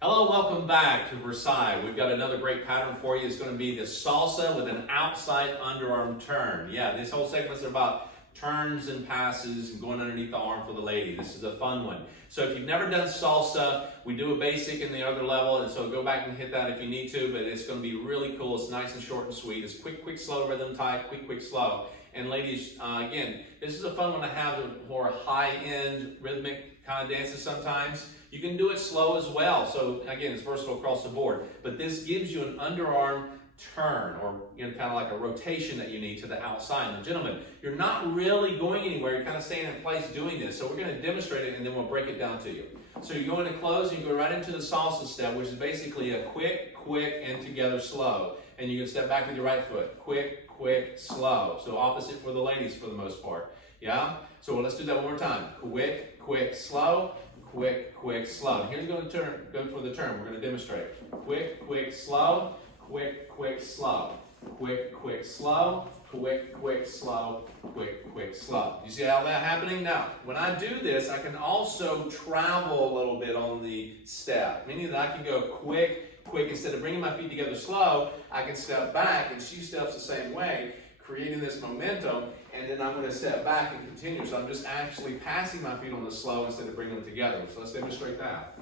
Hello, welcome back to Versailles. We've got another great pattern for you. It's going to be the salsa with an outside underarm turn. Yeah, this whole segment is about turns and passes and going underneath the arm for the lady. This is a fun one. So if you've never done salsa, we do a basic in the other level, and so go back and hit that if you need to, but it's going to be really cool. It's nice and short and sweet. It's quick, quick, slow, rhythm type, quick, quick, slow. And ladies, again, this is a fun one to have for high-end rhythmic kind of dances sometimes. You can do it slow as well. So again, it's versatile across the board. But this gives you an underarm turn, or kind of like a rotation that you need to the outside. Now, gentlemen, you're not really going anywhere. You're kind of staying in place doing this. So we're going to demonstrate it, and then we'll break it down to you. So you go into close, and you go right into the salsa step, which is basically a quick, quick, and together slow. And you can step back with your right foot. Quick, quick, slow. So opposite for the ladies for the most part. Yeah? So let's do that one more time. Quick, quick, slow. Quick, quick, slow. Here's going to go for the turn. We're going to demonstrate. Quick, quick, slow. Quick, quick, slow. Quick, quick, slow. Quick, quick, slow. Quick, quick, slow. You see how that's happening? Now, when I do this, I can also travel a little bit on the step, meaning that I can go quick, quick. Instead of bringing my feet together slow, I can step back, and she steps the same way, creating this momentum, and then I'm going to step back and continue. So I'm just actually passing my feet on the slow instead of bringing them together. So let's demonstrate that.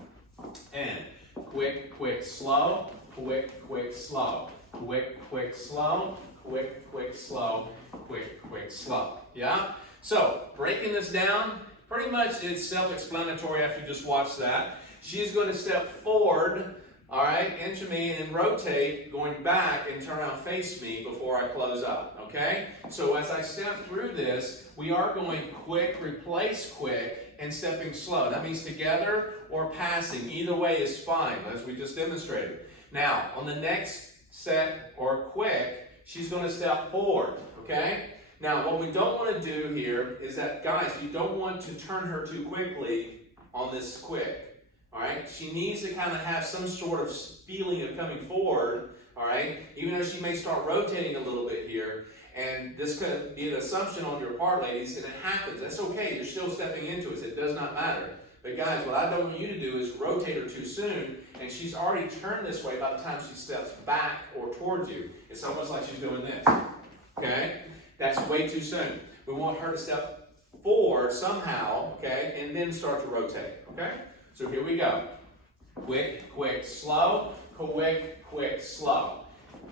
And quick, quick, slow. Quick, quick, slow. Quick, quick, slow. Quick, quick, slow. Quick, quick, slow. Yeah? So breaking this down, pretty much it's self-explanatory after you just watch that. She's going to step forward, all right, into me, and rotate, going back and turn around, face me before I close up, okay? So as I step through this, we are going quick, replace quick, and stepping slow. That means together or passing. Either way is fine, as we just demonstrated. Now, on the next set, or quick, she's going to step forward, okay? Now, what we don't want to do here is that, guys, you don't want to turn her too quickly on this quick. All right, she needs to kind of have some sort of feeling of coming forward, all right, even though she may start rotating a little bit here, and this could be an assumption on your part, ladies, and it happens. That's okay. You're still stepping into it. So it does not matter. But guys, what I don't want you to do is rotate her too soon, and she's already turned this way by the time she steps back or towards you. It's almost like she's doing this, okay? That's way too soon. We want her to step forward somehow, okay, and then start to rotate, okay? So here we go. Quick, quick, slow. Quick, quick, slow.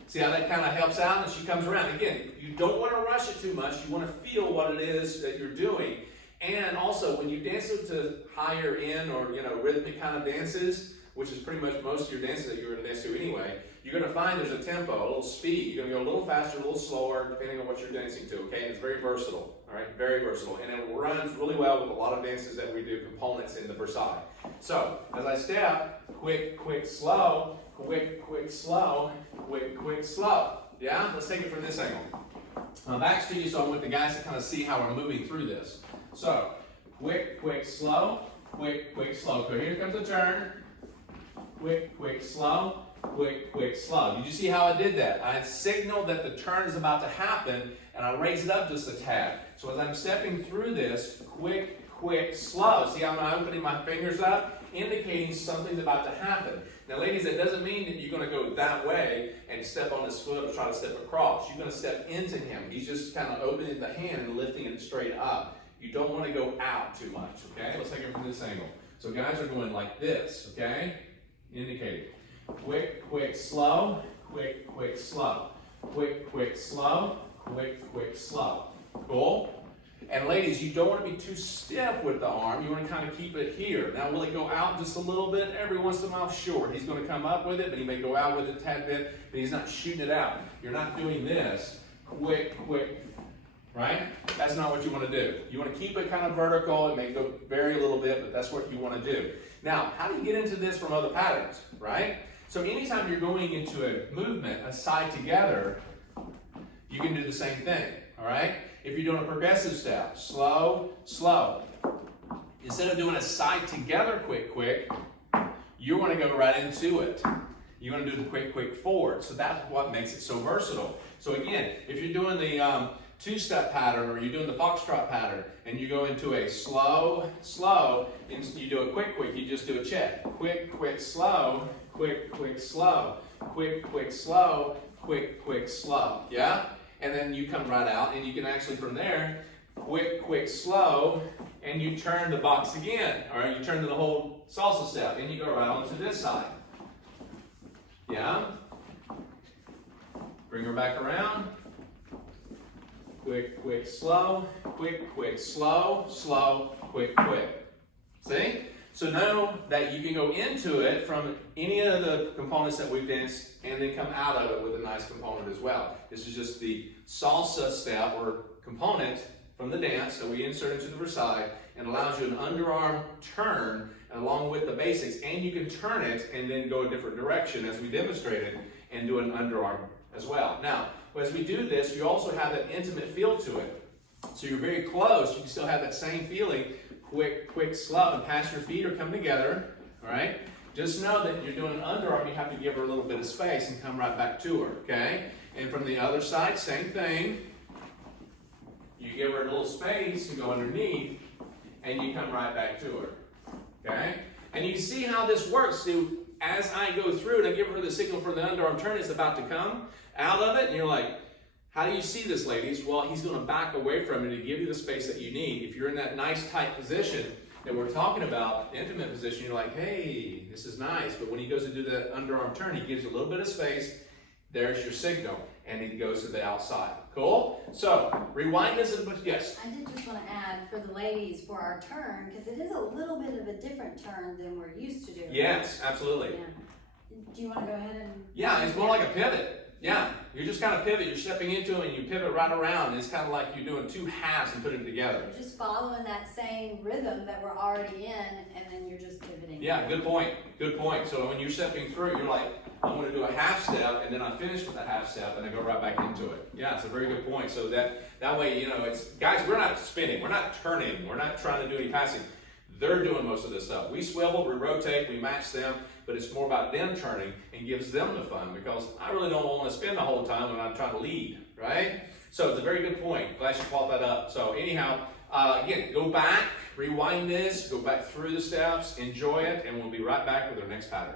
See how that kind of helps out? And she comes around. Again, you don't want to rush it too much. You want to feel what it is that you're doing. And also, when you dance to higher end or rhythmic kind of dances, which is pretty much most of your dances that you're going to dance to anyway, you're going to find there's a tempo, a little speed. You're going to go a little faster, a little slower, depending on what you're dancing to, okay? And it's very versatile, all right? Very versatile. And it runs really well with a lot of dances that we do, components in the Versailles. So, as I step, quick, quick, slow, quick, quick, slow, quick, quick, slow. Yeah? Let's take it from this angle. Back to you, so I want the guys to kind of see how we're moving through this. So, quick, quick, slow, quick, quick, slow. So here comes the turn. Quick, quick, slow, quick, quick, slow. Did you see how I did that? I signaled that the turn is about to happen, and I raised it up just a tad. So as I'm stepping through this, quick, quick, slow. See how I'm opening my fingers up, indicating something's about to happen. Now, ladies, that doesn't mean that you're going to go that way and step on his foot or try to step across. You're going to step into him. He's just kind of opening the hand and lifting it straight up. You don't want to go out too much, okay? Let's take it from this angle. So guys are going like this, okay? Indicating. Quick, quick, slow. Quick, quick, slow. Quick, quick, slow. Quick, quick, slow. Cool? And ladies, you don't want to be too stiff with the arm. You want to kind of keep it here. Now, will it go out just a little bit? Every once in a while, sure. He's going to come up with it, but he may go out with it a tad bit, but he's not shooting it out. You're not doing this. Quick, quick, right? That's not what you want to do. You want to keep it kind of vertical. It may go vary a little bit, but that's what you want to do. Now, how do you get into this from other patterns, right? So anytime you're going into a movement, a side together, you can do the same thing, all right? If you're doing a progressive step, slow, slow. Instead of doing a side together, quick, quick, you want to go right into it. You want to do the quick, quick forward. So that's what makes it so versatile. So again, if you're doing the two-step pattern, or you're doing the foxtrot pattern, and you go into a slow, and you do a quick, you just do a check. Quick, slow, quick, slow, quick, slow, quick, slow. Yeah? And then you come right out, and you can actually from there, quick, slow, and you turn the box again, or you turn the whole salsa step, and you go right onto this side. Yeah? Bring her back around. Quick, slow, quick, slow, quick. See? So know that you can go into it from any of the components that we've danced and then come out of it with a nice component as well. This is just the salsa step or component from the dance that we insert into the Versailles and allows you an underarm turn along with the basics, and you can turn it and then go a different direction as we demonstrated and do an underarm as well. Now, as we do this, you also have that intimate feel to it. So you're very close, you can still have that same feeling, quick, slow, and pass your feet or come together, all right? Just know that you're doing an underarm, you have to give her a little bit of space and come right back to her, okay? And from the other side, same thing. You give her a little space, you go underneath, and you come right back to her, okay? And you can see how this works. So as I go through it, I give her the signal for the underarm turn, it's about to come out of it, and you're like, how do you see this, ladies? Well, he's going to back away from it to give you the space that you need. If you're in that nice tight position that we're talking about, intimate position, you're like, hey, this is nice. But when he goes to do that underarm turn, he gives you a little bit of space. There's your signal, and he goes to the outside. Cool? So, rewind this, yes? I did just want to add for the ladies for our turn, because it is a little bit of a different turn than we're used to doing. Yes, absolutely. Yeah. Do you want to go ahead and... Yeah, it's more like a pivot. Yeah, you just kind of pivot. You're stepping into it and you pivot right around. It's kind of like you're doing two halves and putting it together. You're just following that same rhythm that we're already in, and then you're just pivoting. Yeah, good point. Good point. So when you're stepping through, you're like, I'm going to do a half step, and then I finish with a half step, and I go right back into it. Yeah, it's a very good point. So that way, you know, it's guys, we're not spinning, we're not turning, we're not trying to do any passing. They're doing most of this stuff. We swivel, we rotate, we match them, but it's more about them turning and gives them the fun, because I really don't want to spin the whole time when I'm trying to lead, right? So it's a very good point. Glad you brought that up. So anyhow, again, go back, rewind this, go back through the steps, enjoy it, and we'll be right back with our next pattern.